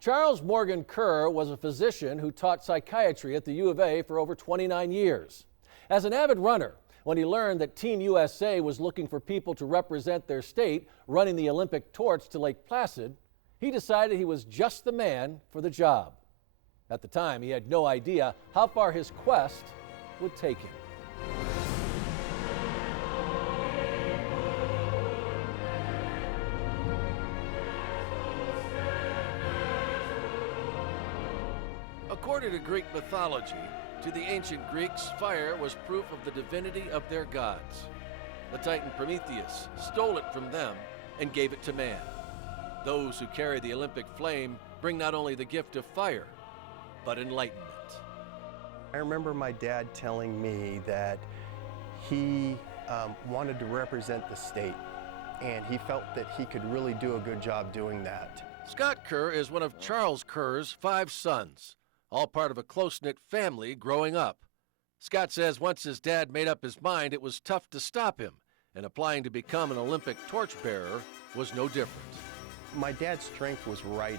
Charles Morgan Kerr was a physician who taught psychiatry at the U of A for over 29 years. As an avid runner, when he learned that Team USA was looking for people to represent their state running the Olympic torch to Lake Placid, he decided he was just the man for the job. At the time, he had no idea how far his quest would take him. According to Greek mythology, to the ancient Greeks, fire was proof of the divinity of their gods. The Titan Prometheus stole it from them and gave it to man. Those who carry the Olympic flame bring not only the gift of fire, but enlightenment. I remember my dad telling me that he wanted to represent the state, and he felt that he could really do a good job doing that. Scott Kerr is one of Charles Kerr's 5 sons, all part of a close-knit family growing up. Scott says once his dad made up his mind, it was tough to stop him, and applying to become an Olympic torchbearer was no different. My dad's strength was writing,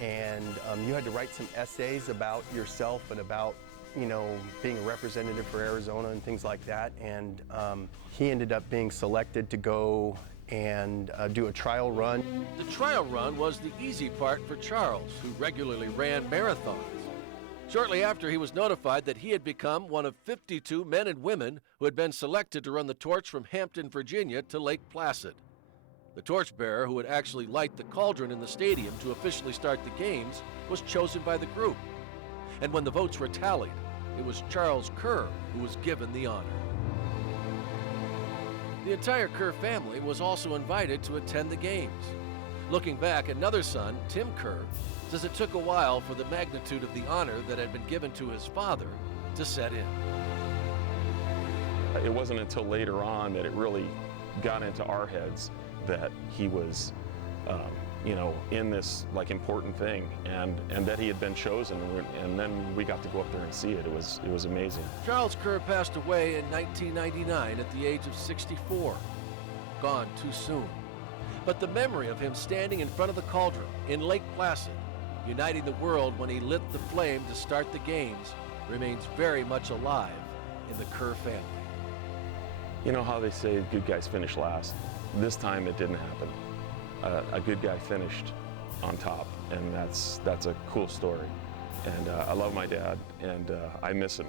and you had to write some essays about yourself and about, being a representative for Arizona and things like that, and he ended up being selected to go and do a trial run. The trial run was the easy part for Charles, who regularly ran marathons. Shortly after, he was notified that he had become one of 52 men and women who had been selected to run the torch from Hampton, Virginia to Lake Placid. The torchbearer who would actually light the cauldron in the stadium to officially start the games was chosen by the group. And when the votes were tallied, it was Charles Kerr who was given the honor. The entire Kerr family was also invited to attend the games. Looking back, another son, Tim Kerr, says it took a while for the magnitude of the honor that had been given to his father to set in. It wasn't until later on that it really got into our heads that he was, in this important thing, and that he had been chosen, and then we got to go up there and see it. It was amazing. Charles Kerr passed away in 1999 at the age of 64. Gone too soon. But the memory of him standing in front of the cauldron in Lake Placid, uniting the world when he lit the flame to start the games, remains very much alive in the Kerr family. You know how they say good guys finish last? This time it didn't happen. A good guy finished on top, and that's a cool story. And I love my dad, and I miss him.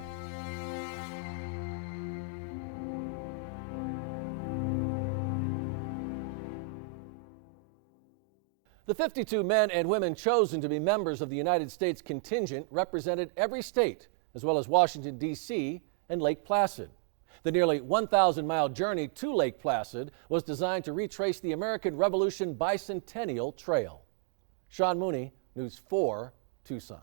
The 52 men and women chosen to be members of the United States contingent represented every state, as well as Washington, D.C. and Lake Placid. The nearly 1,000-mile journey to Lake Placid was designed to retrace the American Revolution Bicentennial Trail. Sean Mooney, News 4, Tucson.